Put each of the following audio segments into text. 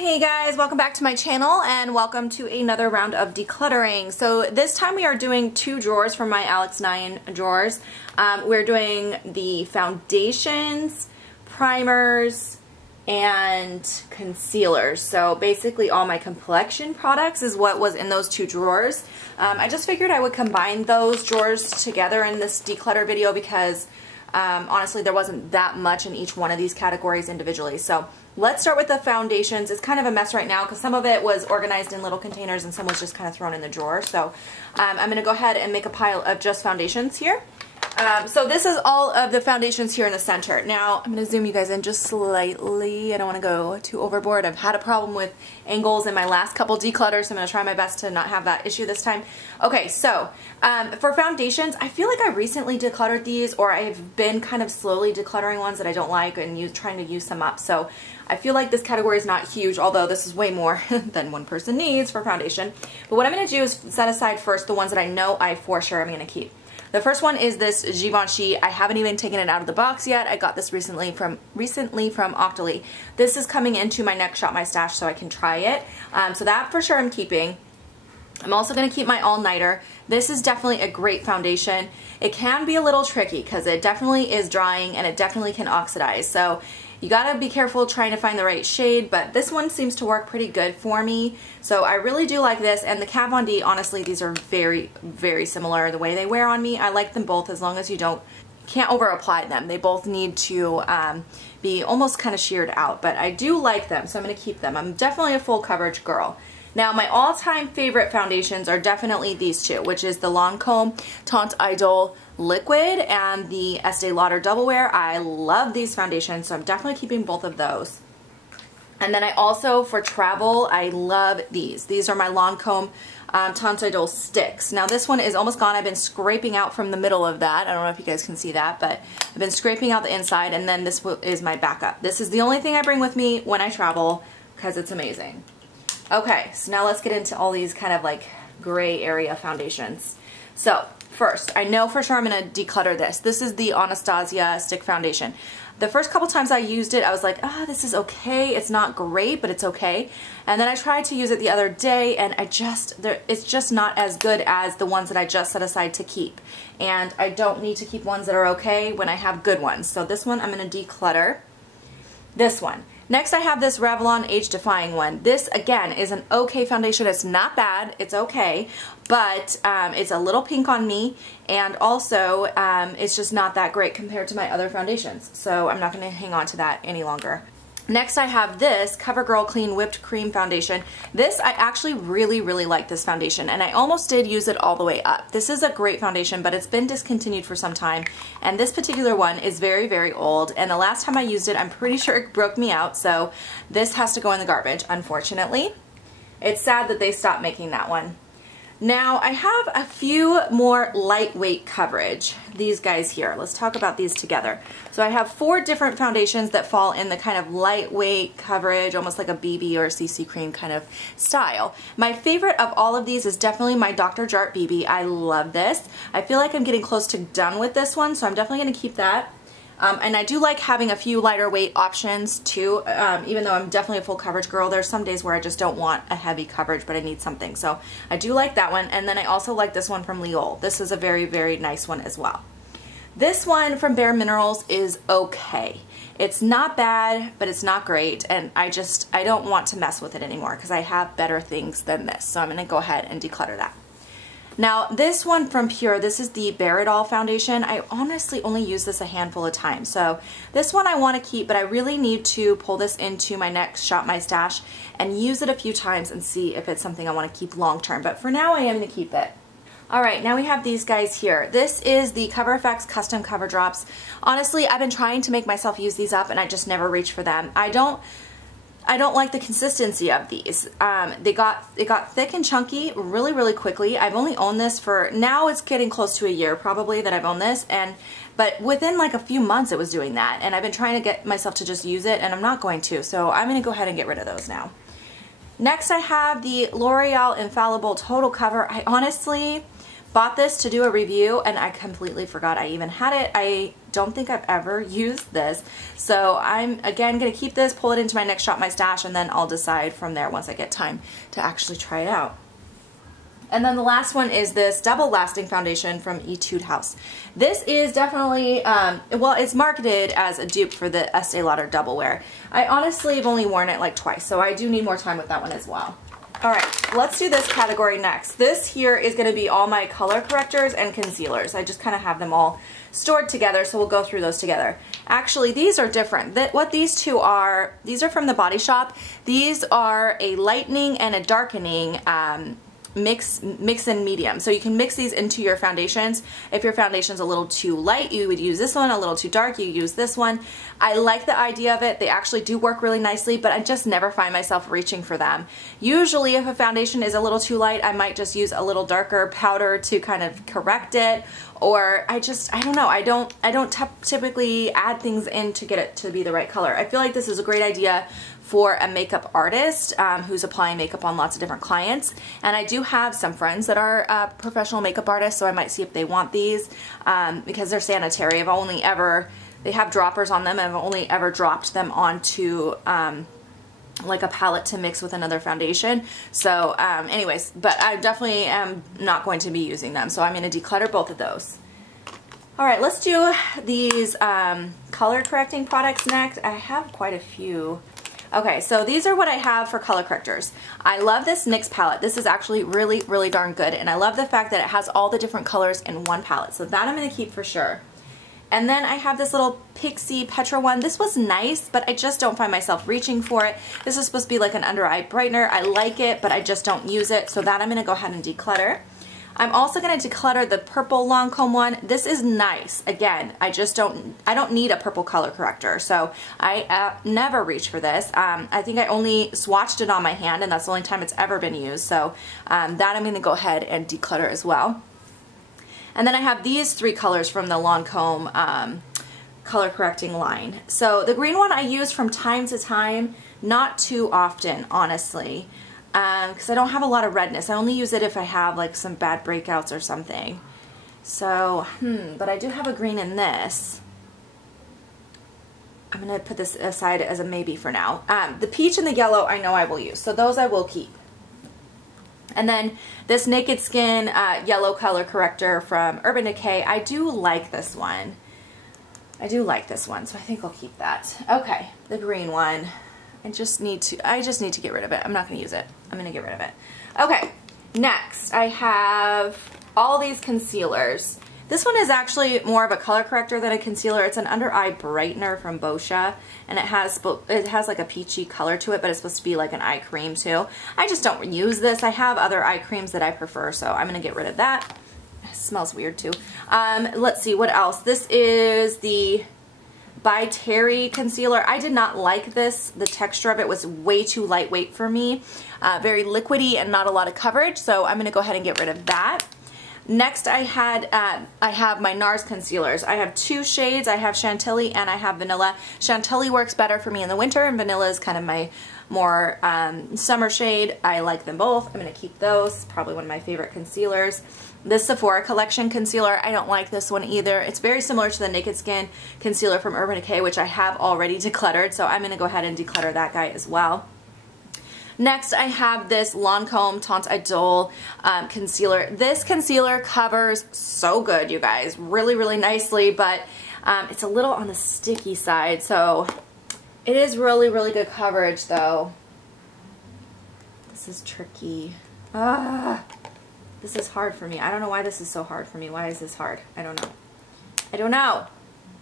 Hey guys, welcome back to my channel and welcome to another round of decluttering. So this time we are doing two drawers from my Alex 9 drawers. We're doing the foundations, primers, and concealers. So basically all my complexion products is what was in those two drawers. I just figured I would combine those drawers together in this declutter video because honestly there wasn't that much in each one of these categories individually. So let's start with the foundations. It's kind of a mess right now because some of it was organized in little containers and some was just kind of thrown in the drawer. So I'm going to go ahead and make a pile of just foundations here. So this is all of the foundations here in the center. Now I'm going to zoom you guys in just slightly. I don't want to go too overboard. I've had a problem with angles in my last couple declutters, so I'm going to try my best to not have that issue this time. Okay, so for foundations, I feel like I recently decluttered these, or I've been kind of slowly decluttering ones that I don't like and trying to use them up. So I feel like this category is not huge, although this is way more than one person needs for foundation. But what I'm going to do is set aside first the ones that I know I for sure I'm going to keep. The first one is this Givenchy. I haven't even taken it out of the box yet. I got this recently from Octoly. This is coming into my next Shop My Stash so I can try it. So that for sure I'm keeping. I'm also going to keep my all-nighter. This is definitely a great foundation. It can be a little tricky because it definitely is drying and it definitely can oxidize. So you gotta be careful trying to find the right shade, but this one seems to work pretty good for me. So I really do like this, and the Kat Von D, honestly, these are very, very similar the way they wear on me. I like them both as long as you can't over apply them. They both need to be almost kind of sheared out, but I do like them, so I'm gonna keep them. I'm definitely a full coverage girl. Now my all-time favorite foundations are definitely these two, which is the Lancome Teint Idole Liquid and the Estee Lauder Double Wear. I love these foundations, so I'm definitely keeping both of those. And then I also, for travel, I love these. These are my Lancome Teint Idole Sticks. Now this one is almost gone. I've been scraping out from the middle of that. I don't know if you guys can see that, but I've been scraping out the inside, and then this is my backup. This is the only thing I bring with me when I travel because it's amazing. Okay, so now let's get into all these kind of like gray area foundations. So first, I know for sure I'm going to declutter this. This is the Anastasia Stick Foundation. The first couple times I used it, I was like, this is okay. It's not great, but it's okay. And then I tried to use it the other day, and it's just not as good as the ones that I just set aside to keep. And I don't need to keep ones that are okay when I have good ones. So this one I'm going to declutter. This one. Next I have this Revlon Age Defying one. This again is an okay foundation. It's not bad, it's okay, but it's a little pink on me, and also it's just not that great compared to my other foundations. So I'm not going to hang on to that any longer. Next I have this CoverGirl Clean Whipped Cream Foundation. This, I actually really, really like this foundation, and I almost did use it all the way up. This is a great foundation, but it's been discontinued for some time, and this particular one is very, very old, and the last time I used it, I'm pretty sure it broke me out, so this has to go in the garbage, unfortunately. It's sad that they stopped making that one. Now I have a few more lightweight coverage. These guys here. Let's talk about these together. So I have 4 different foundations that fall in the kind of lightweight coverage, almost like a BB or a CC cream kind of style. My favorite of all of these is definitely my Dr. Jart BB. I love this. I feel like I'm getting close to done with this one, so I'm definitely going to keep that. And I do like having a few lighter weight options too, even though I'm definitely a full coverage girl. There's some days where I just don't want a heavy coverage, but I need something. So I do like that one. And then I also like this one from Liol. This is a very, very nice one as well. This one from Bare Minerals is okay. It's not bad, but it's not great. And I don't want to mess with it anymore because I have better things than this. So I'm going to go ahead and declutter that. Now this one from Pure, this is the Bare It All foundation. I honestly only use this a handful of times. So this one I want to keep, but I really need to pull this into my next Shop My Stash and use it a few times and see if it's something I want to keep long term. But for now I am going to keep it. Alright, now we have these guys here. This is the Cover FX Custom Cover Drops. Honestly, I've been trying to make myself use these up and I just never reach for them. I don't like the consistency of these. It got thick and chunky really, really quickly. I've only owned this for, now it's getting close to a year probably that I've owned this, but within like a few months it was doing that, and I've been trying to get myself to just use it, and I'm not going to, so I'm going to go ahead and get rid of those now. Next I have the L'Oreal Infallible Total Cover. I honestly, bought this to do a review and I completely forgot I even had it. I don't think I've ever used this. So I'm again going to keep this, pull it into my next Shop My Stash, and then I'll decide from there once I get time to actually try it out. And then the last one is this Double Lasting Foundation from Etude House. This is definitely, well, it's marketed as a dupe for the Estee Lauder Double Wear. I honestly have only worn it like twice, so I do need more time with that one as well. Alright, let's do this category next. This here is going to be all my color correctors and concealers. I just kind of have them all stored together, so we'll go through those together. Actually, these are different. What these two are, these are from the Body Shop. These are a lightening and a darkening mix and medium. So you can mix these into your foundations. If your foundation's a little too light, you would use this one. A little too dark, you use this one. I like the idea of it. They actually do work really nicely, but I just never find myself reaching for them. Usually if a foundation is a little too light, I might just use a little darker powder to kind of correct it, or I don't know, I don't typically add things in to get it to be the right color. I feel like this is a great idea for a makeup artist who's applying makeup on lots of different clients. And I do have some friends that are professional makeup artists, so I might see if they want these because they're sanitary. They have droppers on them. I've only ever dropped them onto like a palette to mix with another foundation. So anyways, but I definitely am not going to be using them. So I'm going to declutter both of those. All right, let's do these color correcting products next. I have quite a few. Okay, so these are what I have for color correctors. I love this NYX palette. This is actually really, really darn good. And I love the fact that it has all the different colors in one palette. So that I'm going to keep for sure. And then I have this little Pixie Petra one. This was nice, but I just don't find myself reaching for it. This is supposed to be like an under eye brightener. I like it, but I just don't use it. So that I'm going to go ahead and declutter. I'm also going to declutter the purple Lancome one. This is nice. Again, I don't need a purple color corrector, so I never reach for this. I think I only swatched it on my hand, and that's the only time it's ever been used. So that I'm going to go ahead and declutter as well. And then I have these three colors from the Lancome color correcting line. So the green one I use from time to time, not too often, honestly. Because I don't have a lot of redness. I only use it if I have like some bad breakouts or something. So, but I do have a green in this. I'm going to put this aside as a maybe for now. The peach and the yellow I know I will use, so those I will keep. And then this Naked Skin yellow color corrector from Urban Decay. I do like this one. I do like this one, so I think I'll keep that. Okay, the green one. I just need to get rid of it. I'm not going to use it. I'm going to get rid of it. Okay, next I have all these concealers. This one is actually more of a color corrector than a concealer. It's an under eye brightener from Boscia, and it has like a peachy color to it, but it's supposed to be like an eye cream too. I just don't use this. I have other eye creams that I prefer, so I'm going to get rid of that. It smells weird too. Let's see, what else? This is the by Terry concealer. I did not like this. The texture of it was way too lightweight for me. Very liquidy and not a lot of coverage, so I'm going to go ahead and get rid of that. Next I have my NARS concealers. I have two shades. I have Chantilly and I have Vanilla. Chantilly works better for me in the winter, and Vanilla is kind of my more summer shade. I like them both. I'm going to keep those. Probably one of my favorite concealers. This Sephora Collection concealer, I don't like this one either. It's very similar to the Naked Skin concealer from Urban Decay, which I have already decluttered, so I'm going to go ahead and declutter that guy as well. Next, I have this Lancome Teint Idole concealer. This concealer covers so good, you guys. Really, really nicely, but it's a little on the sticky side, so it is really, really good coverage, though. This is tricky. This is hard for me. I don't know why this is so hard for me. Why is this hard? I don't know. I don't know.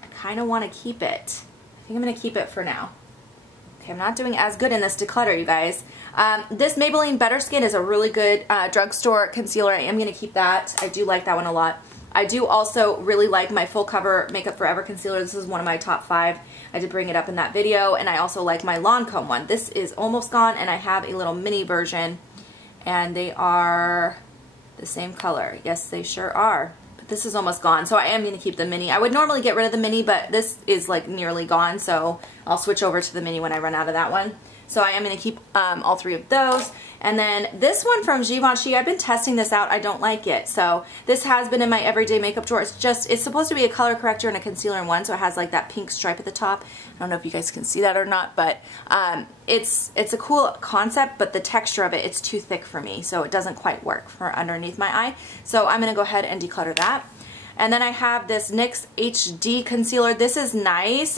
I kind of want to keep it. I think I'm going to keep it for now. Okay, I'm not doing as good in this declutter, you guys. This Maybelline Better Skin is a really good drugstore concealer. I am going to keep that. I do like that one a lot. I do also really like my Full Cover Makeup Forever concealer. This is one of my top 5. I did bring it up in that video. And I also like my Lancome one. This is almost gone, and I have a little mini version. And they are the same color. Yes, they sure are. But this is almost gone, so I am going to keep the mini. I would normally get rid of the mini, but this is like nearly gone, so I'll switch over to the mini when I run out of that one. So I am going to keep all 3 of those. And then this one from Givenchy, I've been testing this out. I don't like it. So this has been in my everyday makeup drawer. It's supposed to be a color corrector and a concealer in one, so it has like that pink stripe at the top. I don't know if you guys can see that or not, but it's a cool concept, but the texture of it, it's too thick for me, so it doesn't quite work for underneath my eye. So I'm going to go ahead and declutter that. And then I have this NYX HD concealer. This is nice.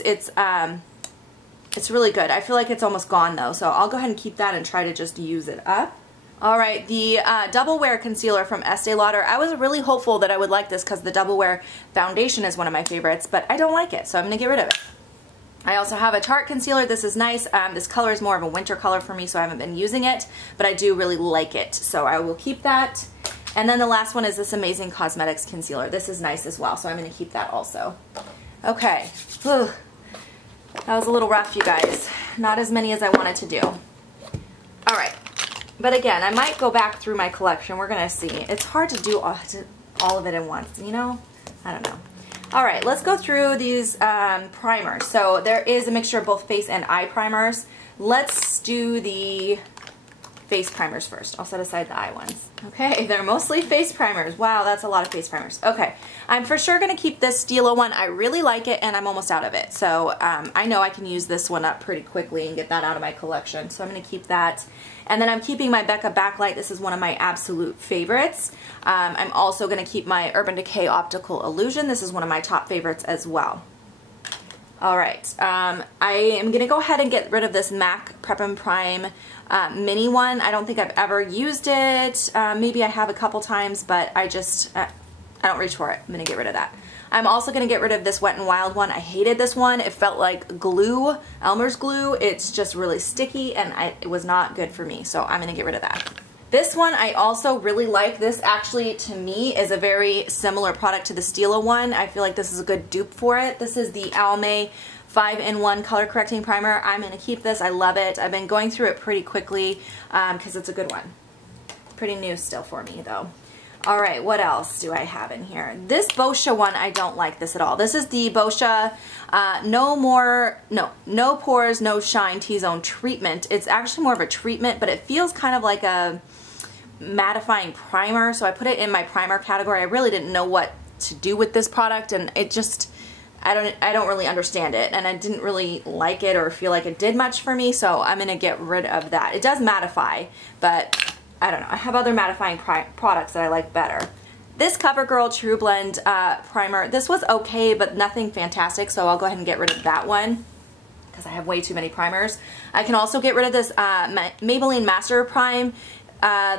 It's really good. I feel like it's almost gone though, so I'll go ahead and keep that and try to just use it up. Alright, the Double Wear Concealer from Estee Lauder. I was really hopeful that I would like this because the Double Wear Foundation is one of my favorites, but I don't like it, so I'm going to get rid of it. I also have a Tarte Concealer. This is nice. This color is more of a winter color for me, so I haven't been using it, but I do really like it, so I will keep that. And then the last one is this Amazing Cosmetics Concealer. This is nice as well, so I'm going to keep that also. Okay. Whew. That was a little rough, you guys. Not as many as I wanted to do. Alright. But again, I might go back through my collection. We're going to see. It's hard to do all of it at once, you know? I don't know. Alright, let's go through these primers. So there is a mixture of both face and eye primers. Let's do the face primers first. I'll set aside the eye ones. Okay, they're mostly face primers. Wow, that's a lot of face primers. Okay, I'm for sure going to keep this Stila one. I really like it and I'm almost out of it. So I know I can use this one up pretty quickly and get that out of my collection. So I'm going to keep that. And then I'm keeping my Becca Backlight. This is one of my absolute favorites. I'm also going to keep my Urban Decay Optical Illusion. This is one of my top favorites as well. Alright, I am going to go ahead and get rid of this MAC Prep and Prime mini one. I don't think I've ever used it. Maybe I have a couple times, but I don't reach for it. I'm going to get rid of that. I'm also going to get rid of this Wet n Wild one. I hated this one. It felt like glue, Elmer's glue. It's just really sticky and it was not good for me, so I'm going to get rid of that. This one I also really like. This actually, to me, is a very similar product to the Stila one. I feel like this is a good dupe for it. This is the Almay 5-in-1 Color Correcting Primer. I'm going to keep this. I love it. I've been going through it pretty quickly because it's a good one. Pretty new still for me, though. Alright, what else do I have in here? This Boscia one, I don't like this at all. This is the Boscia No Pores, No Shine T-Zone Treatment. It's actually more of a treatment, but it feels kind of like a mattifying primer, so I put it in my primer category. I really didn't know what to do with this product, and it just, I don't really understand it, and I didn't really like it or feel like it did much for me, so I'm going to get rid of that. It does mattify, but I don't know. I have other mattifying products that I like better. This CoverGirl True Blend primer, this was okay, but nothing fantastic, so I'll go ahead and get rid of that one because I have way too many primers. I can also get rid of this Maybelline Master Prime.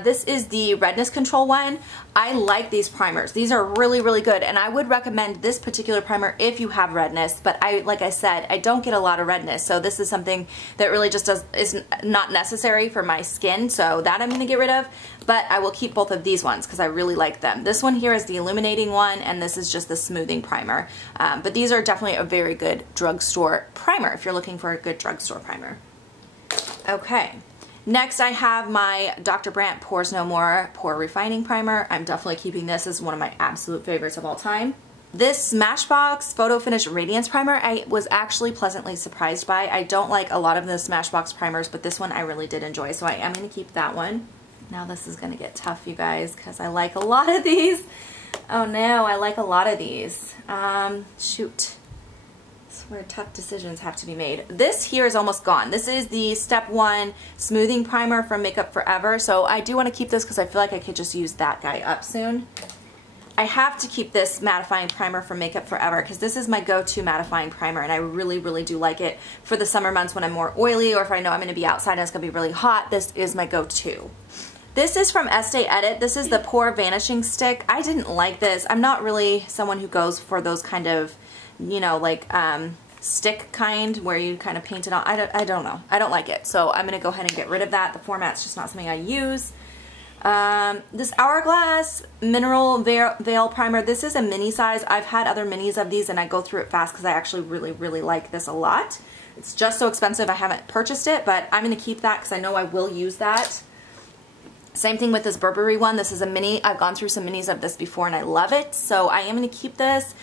This is the redness control one. I like these primers. These are really, really good, and I would recommend this particular primer if you have redness, but like I said, I don't get a lot of redness, so this is something that really just is not necessary for my skin, so that I'm going to get rid of, but I will keep both of these ones because I really like them. This one here is the illuminating one, and this is just the smoothing primer, but these are definitely a very good drugstore primer if you're looking for a good drugstore primer. Okay. Next, I have my Dr. Brandt Pores No More Pore Refining Primer. I'm definitely keeping this as one of my absolute favorites of all time. This Smashbox Photo Finish Radiance Primer, I was actually pleasantly surprised by. I don't like a lot of the Smashbox primers, but this one I really did enjoy, so I am going to keep that one. Now this is going to get tough, you guys, because I like a lot of these. Oh no, I like a lot of these. Shoot. Where tough decisions have to be made. This here is almost gone. This is the Step 1 Smoothing Primer from Makeup Forever, so I do want to keep this because I feel like I could just use that guy up soon. I have to keep this mattifying primer from Makeup Forever because this is my go-to mattifying primer, and I really, really do like it for the summer months when I'm more oily or if I know I'm going to be outside and it's going to be really hot. This is my go-to. This is from Estee Edit. This is the Pore Vanishing Stick. I didn't like this. I'm not really someone who goes for those kind of, you know, like stick kind where you kind of paint it on. I don't know. I don't like it. So I'm going to go ahead and get rid of that. The format's just not something I use. This Hourglass Mineral Veil Primer. This is a mini size. I've had other minis of these and I go through it fast because I actually really, really like this a lot. It's just so expensive I haven't purchased it, but I'm going to keep that because I know I will use that. Same thing with this Burberry one. This is a mini. I've gone through some minis of this before and I love it. So I am going to keep this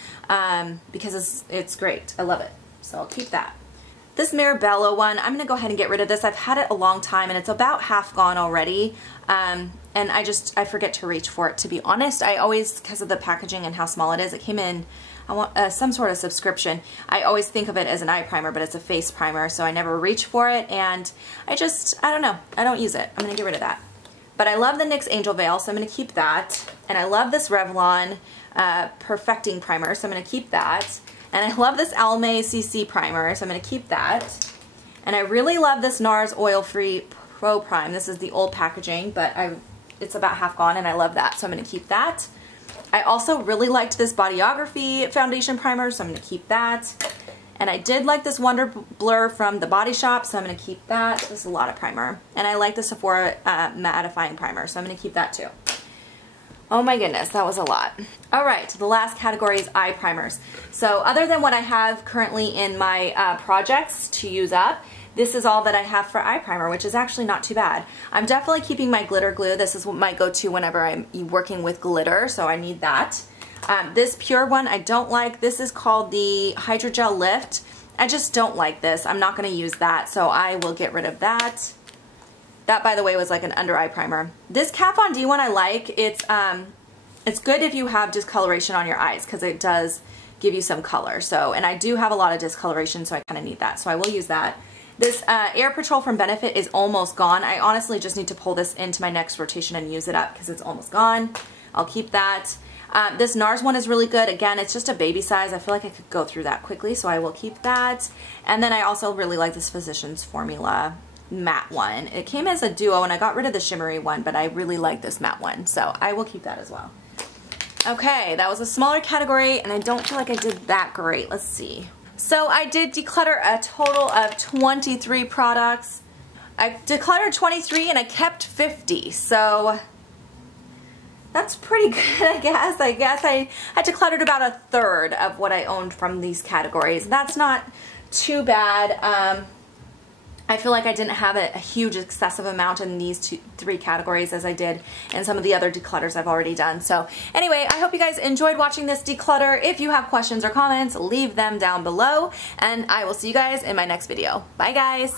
because it's great. I love it. So I'll keep that. This Mirabella one, I'm going to go ahead and get rid of this. I've had it a long time and it's about half gone already. And I forget to reach for it, to be honest. I always, because of the packaging and how small it is, it came in, I want some sort of subscription. I always think of it as an eye primer, but it's a face primer, so I never reach for it, and I don't know. I don't use it. I'm going to get rid of that. But I love the NYX Angel Veil, so I'm going to keep that. And I love this Revlon Perfecting Primer, so I'm going to keep that. And I love this Almay CC Primer, so I'm going to keep that. And I really love this NARS Oil-Free Pro Prime. This is the old packaging, but it's about half gone, and I love that, so I'm going to keep that. I also really liked this Bodyography Foundation Primer, so I'm going to keep that. And I did like this Wonder Blur from the Body Shop, so I'm going to keep that. This is a lot of primer. And I like the Sephora Mattifying Primer, so I'm going to keep that too. Oh my goodness, that was a lot. All right, the last category is eye primers. So other than what I have currently in my projects to use up, this is all that I have for eye primer, which is actually not too bad. I'm definitely keeping my glitter glue. This is my go-to whenever I'm working with glitter, so I need that. This pure one I don't like. This is called the Hydrogel Lift. I just don't like this. I'm not going to use that, so I will get rid of that. That, by the way, was like an under eye primer. This Kat Von D one I like. It's good if you have discoloration on your eyes, because it does give you some color. So, and I do have a lot of discoloration, so I kind of need that. So I will use that. This Air Patrol from Benefit is almost gone. I honestly just need to pull this into my next rotation and use it up because it's almost gone. I'll keep that. This NARS one is really good. Again, it's just a baby size. I feel like I could go through that quickly, so I will keep that. And then I also really like this Physicians Formula matte one. It came as a duo and I got rid of the shimmery one, but I really like this matte one, so I will keep that as well. Okay, that was a smaller category and I don't feel like I did that great. Let's see. So I did declutter a total of 23 products. I decluttered 23 and I kept 50, so that's pretty good, I guess. I decluttered about a third of what I owned from these categories. That's not too bad. I feel like I didn't have a huge excessive amount in these three categories as I did in some of the other declutters I've already done. So anyway, I hope you guys enjoyed watching this declutter. If you have questions or comments, leave them down below, and I will see you guys in my next video. Bye guys!